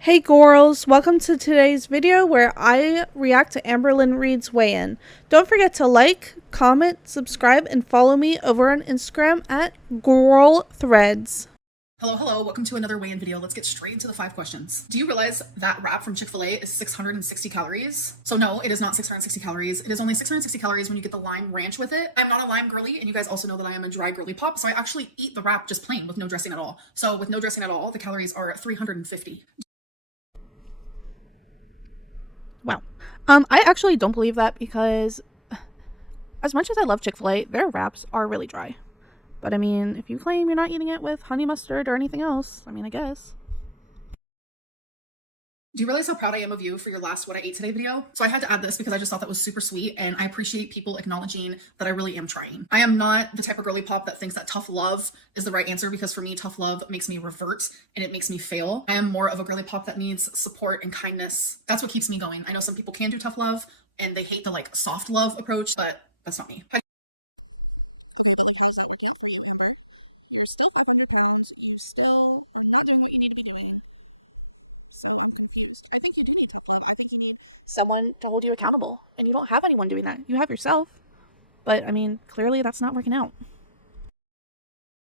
Hey girls, welcome to today's video where I react to Amberlyn Reed's weigh-in. Don't forget to like, comment, subscribe, and follow me over on Instagram at girlthreads. Hello, welcome to another weigh-in video. Let's get straight into the 5 questions. Do you realize that wrap from Chick-fil-A is 660 calories? So no, it is not 660 calories. It is only 660 calories when you get the lime ranch with it. I'm not a lime girly, and you guys also know that I am a dry girly pop, so I actually eat the wrap just plain with no dressing at all. So with no dressing at all, the calories are 350. Wow. I actually don't believe that because as much as I love Chick-fil-A, their wraps are really dry. But I mean, if you claim you're not eating it with honey mustard or anything else, I mean, I guess. Do you realize how proud I am of you for your last What I Ate Today video? So I had to add this because I just thought that was super sweet, and I appreciate people acknowledging that I really am trying. I am not the type of girly pop that thinks that tough love is the right answer, because for me, tough love makes me revert and it makes me fail. I am more of a girly pop that needs support and kindness. That's what keeps me going. I know some people can do tough love and they hate the like soft love approach, but that's not me. You're still 500 pounds. You still are not doing what you need to be doing. So confused. I think you do need something. I think you need someone to hold you accountable. And you don't have anyone doing that. You have yourself. But I mean, clearly that's not working out.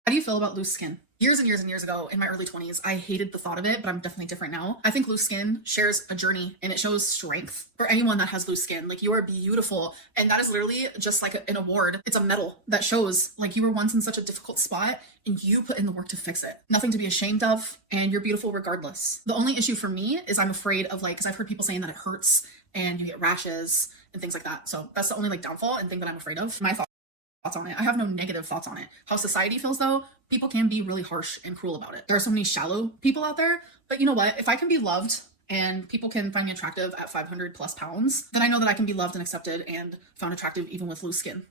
How do you feel about loose skin? Years and years and years ago, in my early 20s, I hated the thought of it, but I'm definitely different now. I think loose skin shares a journey and it shows strength. For anyone that has loose skin, like, you are beautiful. And that is literally just like an award. It's a medal that shows like you were once in such a difficult spot and you put in the work to fix it. Nothing to be ashamed of, and you're beautiful regardless. The only issue for me is I'm afraid of, like, because I've heard people saying that it hurts and you get rashes and things like that. So that's the only like downfall and thing that I'm afraid of. My thoughts on it. I have no negative thoughts on it. How society feels though, people can be really harsh and cruel about it. There are so many shallow people out there, but you know what? If I can be loved and people can find me attractive at 500 plus pounds, then I know that I can be loved and accepted and found attractive even with loose skin.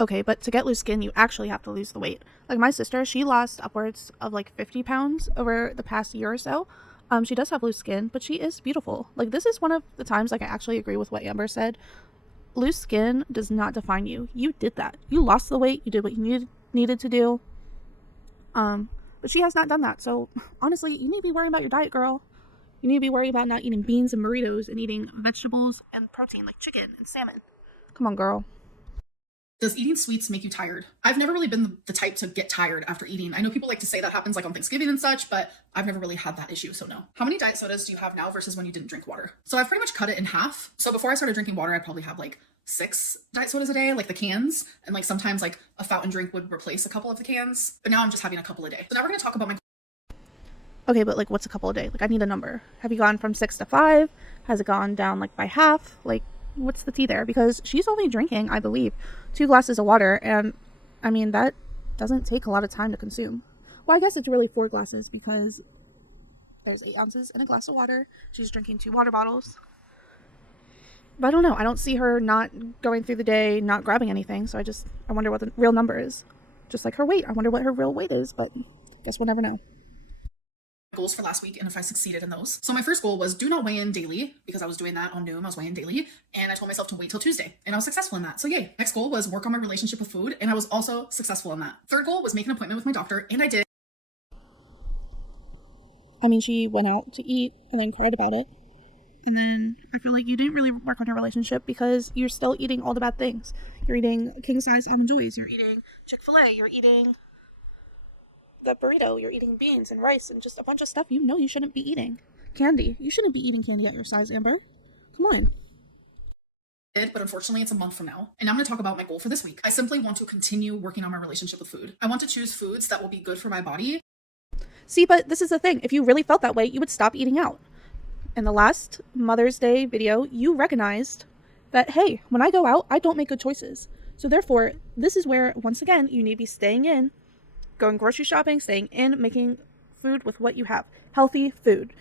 Okay, but to get loose skin, you actually have to lose the weight. Like my sister, she lost upwards of like 50 pounds over the past year or so. She does have loose skin, but she is beautiful. Like, this is one of the times like I actually agree with what Amber said. Loose skin does not define you. You did that. You lost the weight. You did what you needed to do. But she has not done that. So honestly, you need to be worrying about your diet, girl. You need to be worried about not eating beans and burritos and eating vegetables and protein like chicken and salmon. Come on, girl. Does eating sweets make you tired? I've never really been the type to get tired after eating. I know people like to say that happens like on Thanksgiving and such, but I've never really had that issue, so no. How many diet sodas do you have now versus when you didn't drink water? So I've pretty much cut it in half. So before I started drinking water, I'd probably have like 6 diet sodas a day, like the cans, and like sometimes like a fountain drink would replace a couple of the cans, but now I'm just having a couple a day. So now we're gonna talk about my Okay, but like, what's a couple a day? Like, I need a number. Have you gone from 6 to 5? Has it gone down like by half? Like, what's the tea there? Because she's only drinking, I believe, 2 glasses of water, and I mean, that doesn't take a lot of time to consume. Well, I guess it's really 4 glasses because there's 8 ounces in a glass of water. She's drinking 2 water bottles. But I don't know. I don't see her not going through the day, not grabbing anything. So I wonder what the real number is. Just like her weight. I wonder what her real weight is, but guess we'll never know. goals for last week and if I succeeded in those. So my first goal was do not weigh in daily, because I was doing that on Noom. I was weighing daily, and I told myself to wait till Tuesday, and I was successful in that. So yay. Next goal was work on my relationship with food, and I was also successful in that. Third goal was make an appointment with my doctor, and I did. I mean, she went out to eat and then cried about it. And then I feel like you didn't really work on your relationship because you're still eating all the bad things. You're eating king size almond joys. You're eating Chick-fil-A. You're eating the burrito. You're eating beans and rice and just a bunch of stuff you know you shouldn't be eating. Candy. You shouldn't be eating candy at your size, Amber. Come on. But unfortunately it's a month from now, and I'm going to talk about my goal for this week. I simply want to continue working on my relationship with food. I want to choose foods that will be good for my body. See, but this is the thing. If you really felt that way, you would stop eating out. In the last Mother's Day video, you recognized that, hey, when I go out, I don't make good choices. So therefore, this is where, once again, you need to be staying in, going grocery shopping, staying in, making food with what you have. Healthy food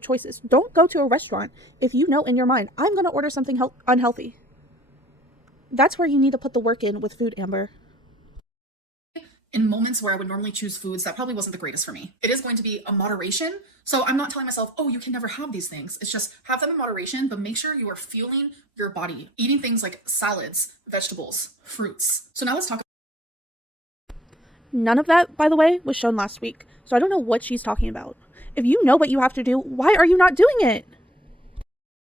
choices. Don't go to a restaurant if you know in your mind, I'm going to order something unhealthy. That's where you need to put the work in with food, Amber. In moments where I would normally choose foods that probably wasn't the greatest for me. It is going to be a moderation. So I'm not telling myself, oh, you can never have these things. It's just have them in moderation, but make sure you are fueling your body. Eating things like salads, vegetables, fruits. So now let's talk. None of that, by the way, was shown last week. So I don't know what she's talking about. If you know what you have to do, why are you not doing it?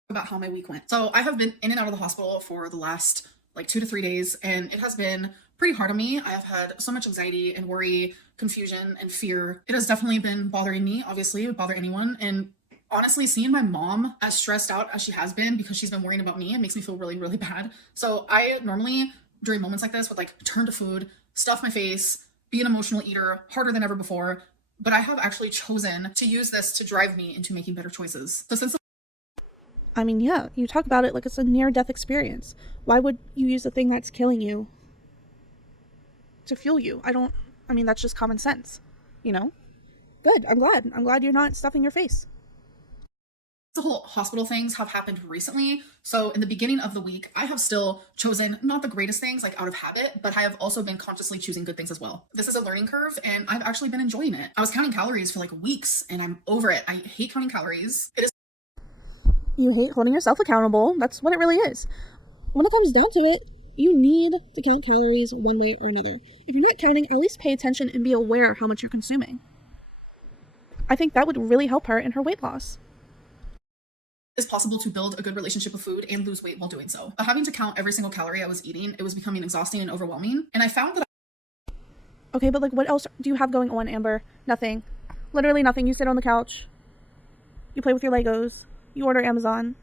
About how my week went. So I have been in and out of the hospital for the last like 2 to 3 days, and it has been pretty hard on me. I have had so much anxiety and worry, confusion, and fear. It has definitely been bothering me. Obviously, it would bother anyone. And honestly, seeing my mom as stressed out as she has been because she's been worrying about me, it makes me feel really, really bad. So I normally, during moments like this, would like turn to food, stuff my face, be an emotional eater, harder than ever before. But I have actually chosen to use this to drive me into making better choices. So since I mean, yeah, you talk about it like it's a near-death experience. Why would you use the thing that's killing you to fuel you? I mean, that's just common sense, you know? Good, I'm glad. I'm glad you're not stuffing your face. the whole hospital things have happened recently. So in the beginning of the week, I have still chosen not the greatest things like out of habit, but I have also been consciously choosing good things as well. This is a learning curve and I've actually been enjoying it. I was counting calories for like weeks and I'm over it. I hate counting calories. It is You hate holding yourself accountable. That's what it really is. When it comes down to it, you need to count calories one way or another. If you're not counting, at least pay attention and be aware of how much you're consuming. I think that would really help her in her weight loss. It's possible to build a good relationship with food and lose weight while doing so. But having to count every single calorie I was eating, it was becoming exhausting and overwhelming. And I found that Okay, but like what else do you have going on, Amber? Nothing. Literally nothing. You sit on the couch. You play with your Legos. You order Amazon.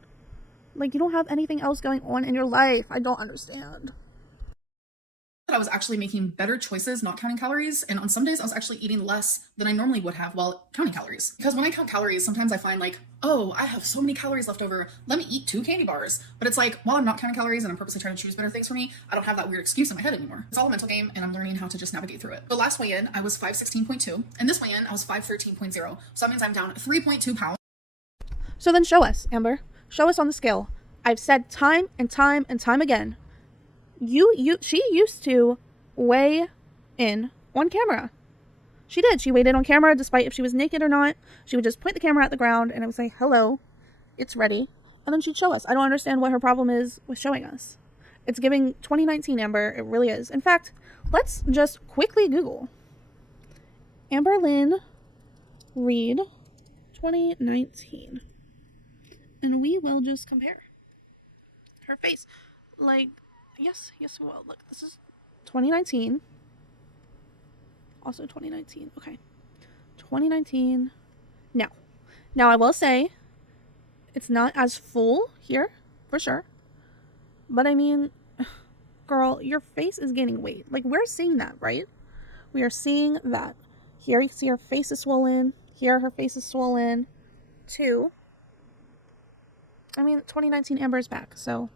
Like, you don't have anything else going on in your life. I don't understand. I was actually making better choices, not counting calories. And on some days, I was actually eating less than I normally would have while counting calories. Because when I count calories, sometimes I find like, oh, I have so many calories left over. Let me eat 2 candy bars. But it's like, while I'm not counting calories and I'm purposely trying to choose better things for me, I don't have that weird excuse in my head anymore. It's all a mental game and I'm learning how to just navigate through it. The last weigh in, I was 516.2. And this weigh in, I was 513.0. So that means I'm down 3.2 pounds. So then show us, Amber. Show us on the scale. I've said time and time and time again. She used to weigh in on camera. She did. She weighed in on camera despite if she was naked or not. She would just point the camera at the ground and it would say, hello, it's ready. And then she'd show us. I don't understand what her problem is with showing us. It's giving 2019 Amber. It really is. In fact, let's just quickly Google Amber Lynn Reed 2019. And we will just compare her face. Like, yes, we will. Look, this is 2019. Also 2019. Okay. 2019. Now I will say it's not as full here, for sure. But I mean, girl, your face is gaining weight. Like, we're seeing that, right? We are seeing that. Here you see her face is swollen. Here her face is swollen. Too. I mean, 2019 Amber is back, so.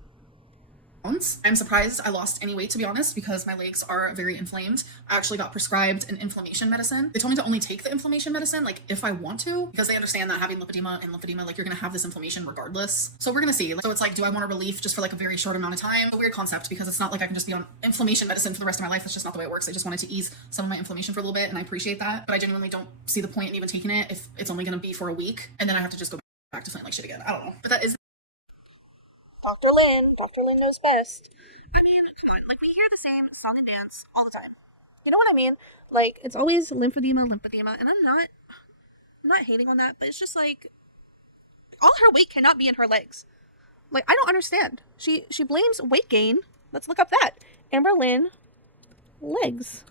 I'm surprised I lost any weight, to be honest, because my legs are very inflamed. I actually got prescribed an inflammation medicine. They told me to only take the inflammation medicine, like, if I want to, because they understand that having lipedema, like, you're gonna have this inflammation regardless. So we're gonna see. So it's like, do I want a relief just for, like, a very short amount of time? It's a weird concept, because it's not like I can just be on inflammation medicine for the rest of my life. That's just not the way it works. I just wanted to ease some of my inflammation for a little bit, and I appreciate that. But I genuinely don't see the point in even taking it if it's only gonna be for a week, and then I have to just go back to feeling like shit again. I don't know. But that is Dr. Lynn knows best. I mean, like, we hear the same song and dance all the time. You know what I mean? Like, it's always lymphedema, and I'm not hating on that, but it's just like, all her weight cannot be in her legs. Like, I don't understand. She blames weight gain. Let's look up that. Amber Lynn, legs.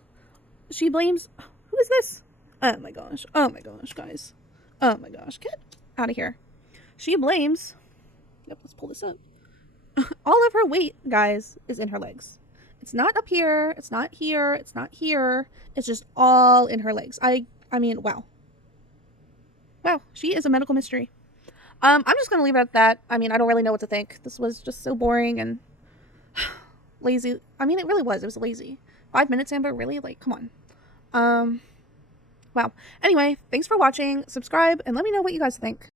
She blames, who is this? Oh my gosh, guys. Oh my gosh, get out of here. She blames, yep, let's pull this up. All of her weight, guys, is in her legs. It's not up here. It's not here. It's not here. It's just all in her legs. I mean, wow. Wow, she is a medical mystery. I'm just going to leave it at that. I mean, I don't really know what to think. This was just so boring and lazy. I mean, it really was. It was lazy. 5 minutes, Amber? Really? Like, come on. Wow. Anyway, thanks for watching. Subscribe and let me know what you guys think.